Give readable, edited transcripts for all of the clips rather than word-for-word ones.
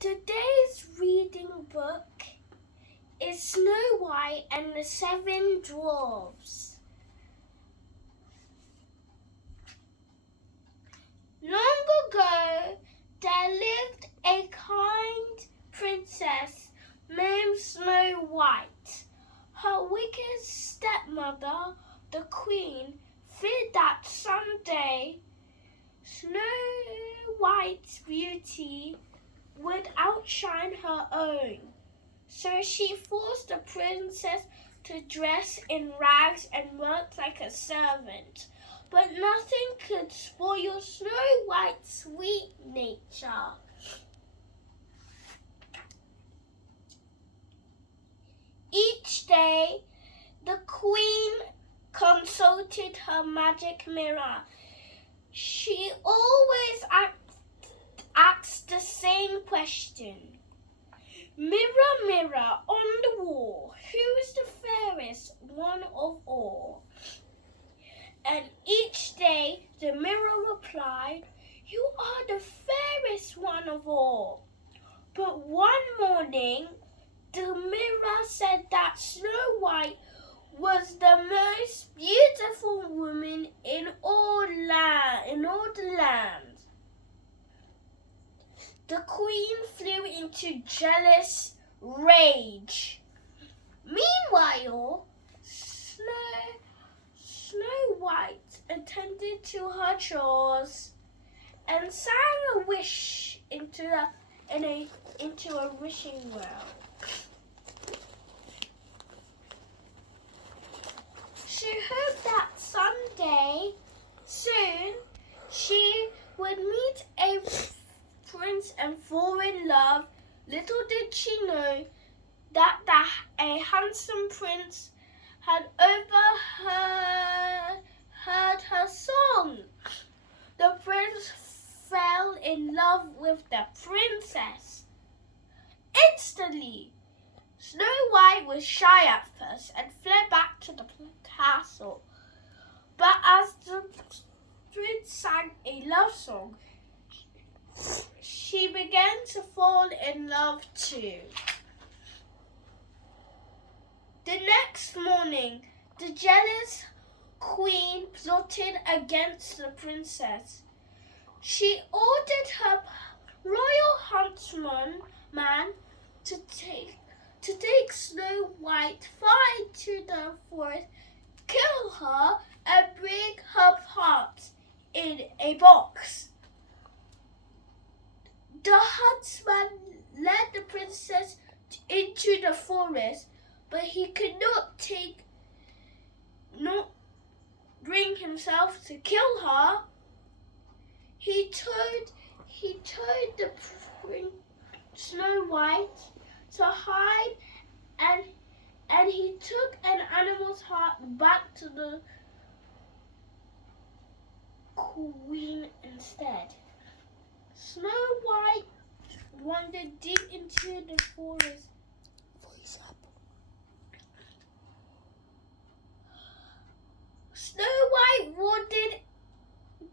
Today's reading book is Snow White and the Seven Dwarfs. Long ago, there lived a kind princess named Snow White. Her wicked stepmother, the queen, feared that someday Snow White's beauty would outshine her own. So she forced the princess to dress in rags and work like a servant. But nothing could spoil Snow White's sweet nature. Each day, the queen consulted her magic mirror. She always asked the same question. Mirror, mirror on the wall, who is the fairest one of all? And each day the mirror replied, you are the fairest one of all. But one morning, the mirror said that Snow White was the most beautiful woman in all the land. The queen flew into jealous rage. Meanwhile, Snow White attended to her chores and sang a wish into a wishing well. She hoped that someday, soon, she would meet a prince and fall in love. Little did she know that a handsome prince had overheard her song. The prince fell in love with the princess. Instantly, Snow White was shy at first and fled back to the castle. But as the prince sang a love song, she began to fall in love too. The next morning, the jealous queen plotted against the princess. She ordered her royal huntsman to take Snow White far into the forest, kill her, and bring her parts in a box. The huntsman led the princess into the forest, but he could not bring himself to kill her. He told the Snow White to hide, and he took an animal's heart back to the queen instead. Snow White wandered deep into the forest. Voice up. Snow White wandered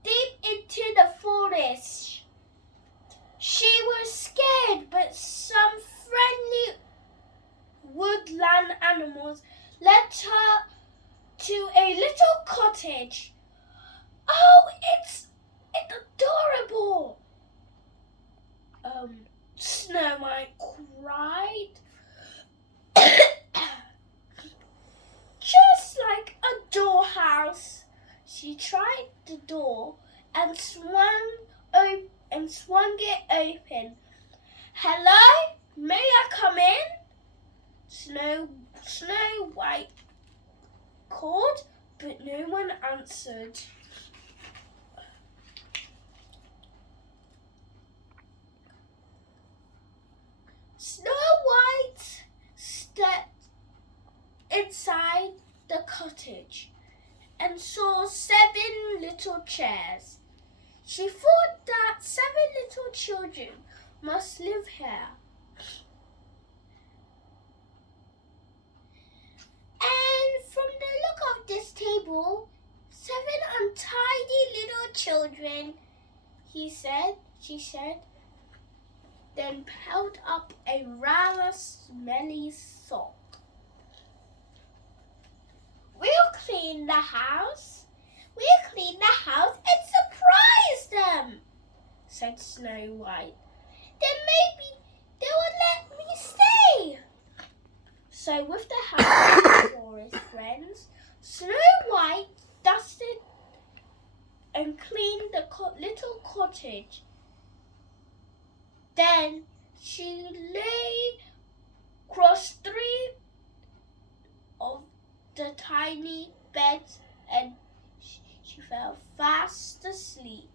deep into the forest. She was scared, but some friendly woodland animals led her to a little cottage. Oh, it's adorable! Snow White cried. Just like a dollhouse. She tried the door and swung it open. Hello, may I come in? Snow White called, but no one answered. Snow White stepped inside the cottage and saw 7 little chairs. She thought that 7 little children must live here. And from the look of this table, 7 untidy little children, she said. then held up a rather smelly sock. "We'll clean the house. We'll clean the house and surprise them," said Snow White. "Then maybe they will let me stay." So with the help of Forest friends, Snow White dusted and cleaned the little cottage. Then she lay across 3 of the tiny beds and she fell fast asleep.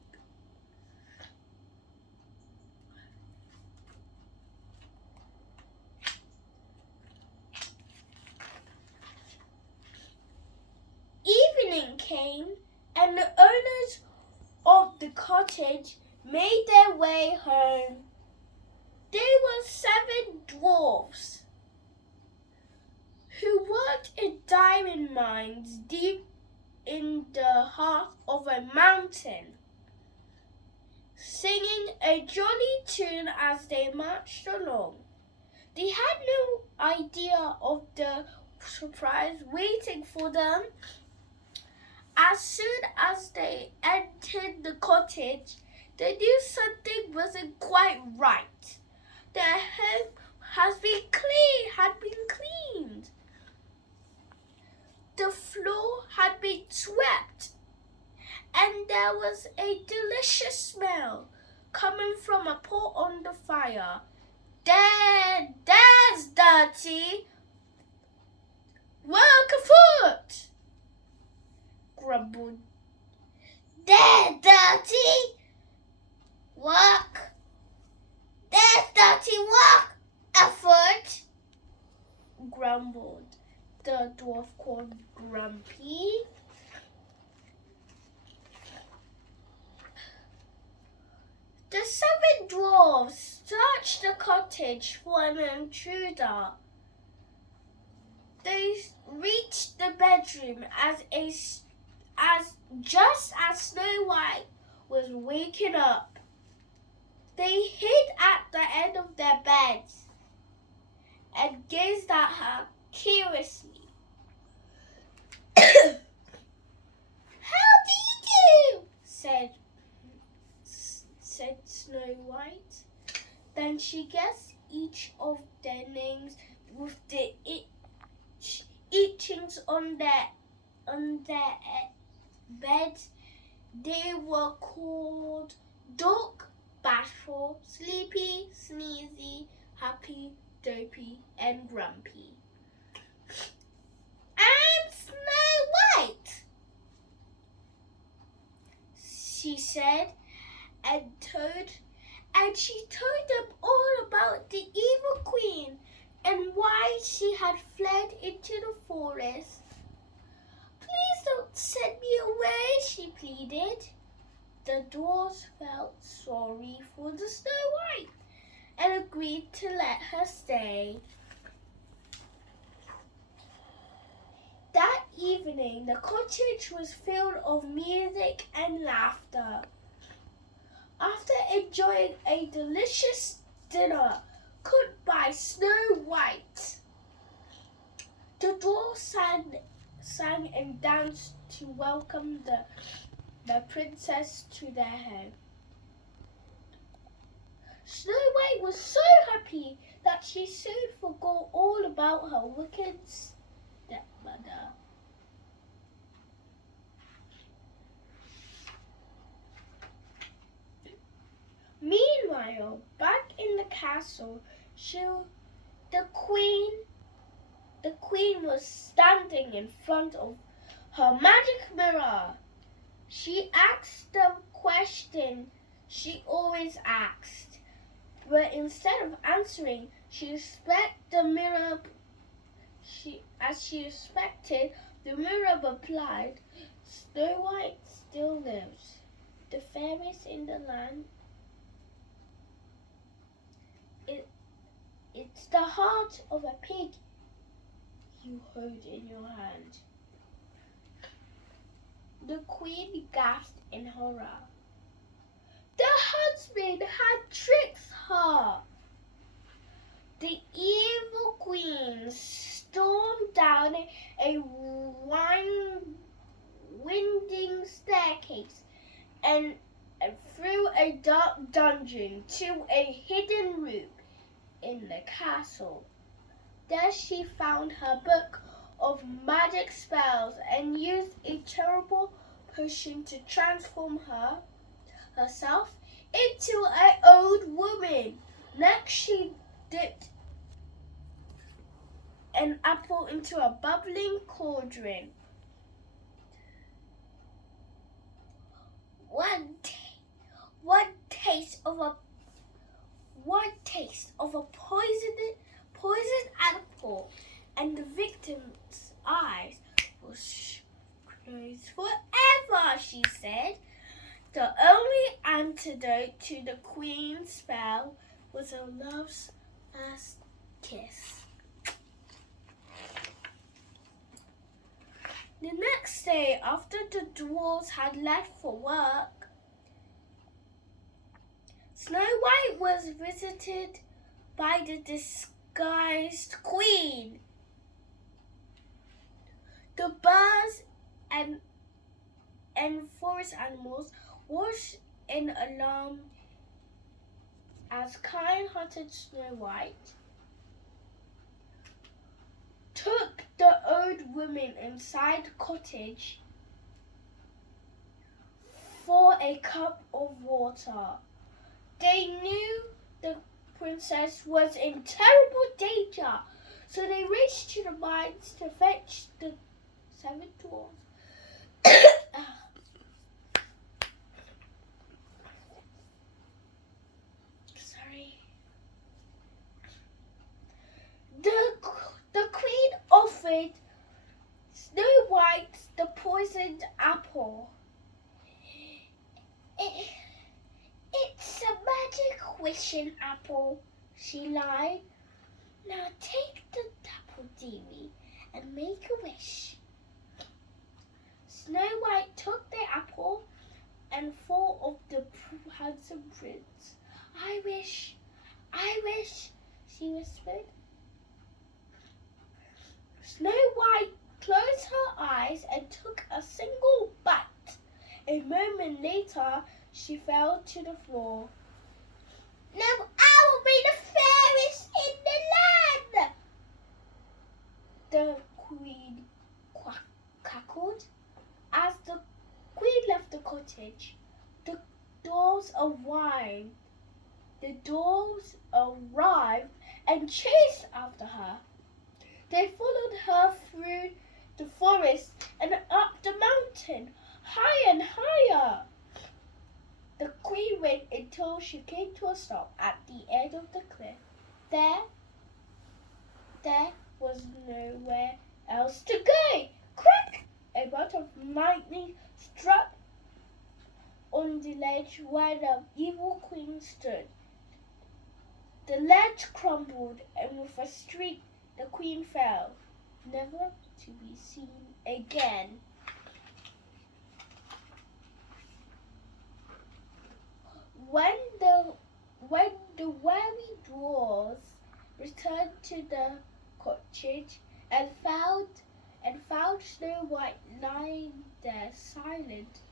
Evening came and the owners of the cottage made their way home. They were 7 dwarfs who worked in diamond mines deep in the heart of a mountain, singing a jolly tune as they marched along. They had no idea of the surprise waiting for them. As soon as they entered the cottage, they knew something wasn't quite right. Their home had been cleaned. The floor had been swept, and there was a delicious smell coming from a pot on the fire. There's dirty. Work afoot," grumbled. "There's dirty. There's dirty work afoot," grumbled the dwarf called Grumpy. The 7 dwarfs searched the cottage for an intruder. They reached the bedroom just as Snow White was waking up. They hid at the end of their beds and gazed at her curiously. "How do you do?" said Snow White. Then she guessed each of their names with the etchings on their beds. They were called Duck, Bashful, Sleepy, Sneezy, Happy, Dopey, and Grumpy. "I'm Snow White," she said, and she told them all about the evil queen and why she had fled into the forest. "Please don't send me away," she pleaded. The dwarfs felt sorry for the Snow White and agreed to let her stay. That evening, the cottage was filled of music and laughter. After enjoying a delicious dinner cooked by Snow White, the dwarfs sang and danced to welcome the princess to their home. Snow White was so happy that she soon forgot all about her wicked stepmother. Meanwhile, back in the castle, the queen was standing in front of her magic mirror. She asked the question she always asked, but instead of answering, as she expected, the mirror replied, "Snow White still lives. The fairies in the land. It's the heart of a pig you hold in your hand." The queen gasped in horror. The huntsman had tricked her. The evil queen stormed down a winding staircase and through a dark dungeon to a hidden room in the castle. There she found her book of magic spells and used a terrible potion to transform herself into an old woman. Next she dipped an apple into a bubbling cauldron. One taste of a poisoned apple, and the victim's eyes will close forever, she said. The only antidote to the queen's spell was a love's first kiss. The next day, after the dwarves had left for work, Snow White was visited by the disguised queen. The birds and forest animals watched in alarm as kind-hearted Snow White took the old woman inside the cottage for a cup of water. They knew the princess was in terrible danger, so they raced to the mines to fetch the 7 dwarfs. The queen offered Snow White the poisoned apple. It's a magic wishing apple, she lied. Now take the apple, dearie, and make a wish. Snow White took the apple and thought of the handsome prince. I wish, she whispered. Snow White closed her eyes and took a single bite. A moment later, she fell to the floor. Now I will be the fairest in the land, the queen cackled. As the queen left the cottage, the dwarves arrived and chased after her. They followed her through the forest and up the mountain, higher and higher. The queen waited until she came to a stop at the edge of the cliff. There was nowhere else to go. Crack! A bolt of lightning struck on the ledge where the evil queen stood. The ledge crumbled, and with a shriek, the queen fell, never to be seen again. When the weary dwarves returned to the cottage and found Snow White lying there silent,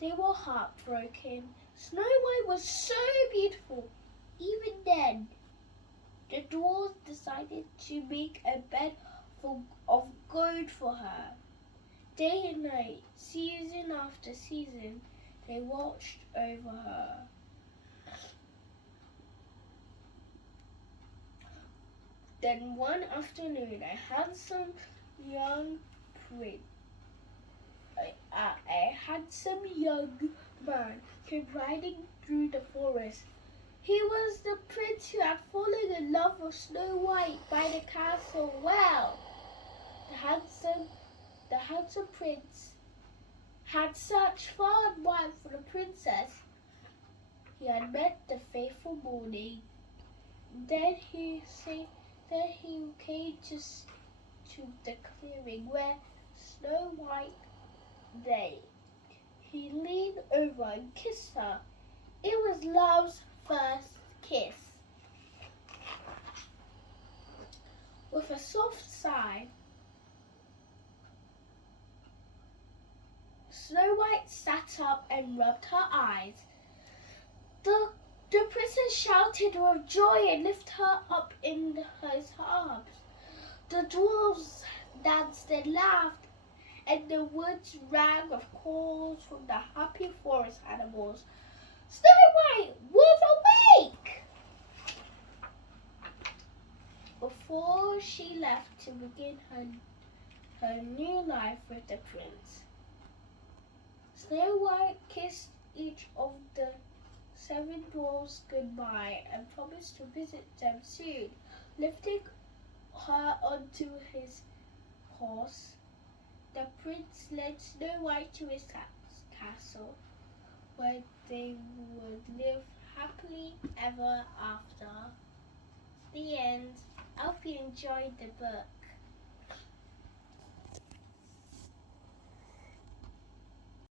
they were heartbroken. Snow White was so beautiful. Even then, the dwarves decided to make a bed of gold for her. Day and night, season after season, they watched over her. Then one afternoon, a handsome young man came riding through the forest. He was the prince who had fallen in love with Snow White by the castle well. The handsome prince had searched far and wide for the princess he had met the fateful morning. Then he came to the clearing where Snow White lay. He leaned over and kissed her. It was love's first kiss. With a soft sigh, Snow White sat up and rubbed her eyes. The princess shouted with joy and lifted her up in his arms. The dwarves danced and laughed, and the woods rang with calls from the happy forest animals. Snow White was awake! Before she left to begin her new life with the prince, Snow White kissed each of the 7 dwarfs goodbye and promised to visit them soon. Lifting her onto his horse, the prince led Snow White to his castle, where they would live happily ever after. The end. I hope you enjoyed the book.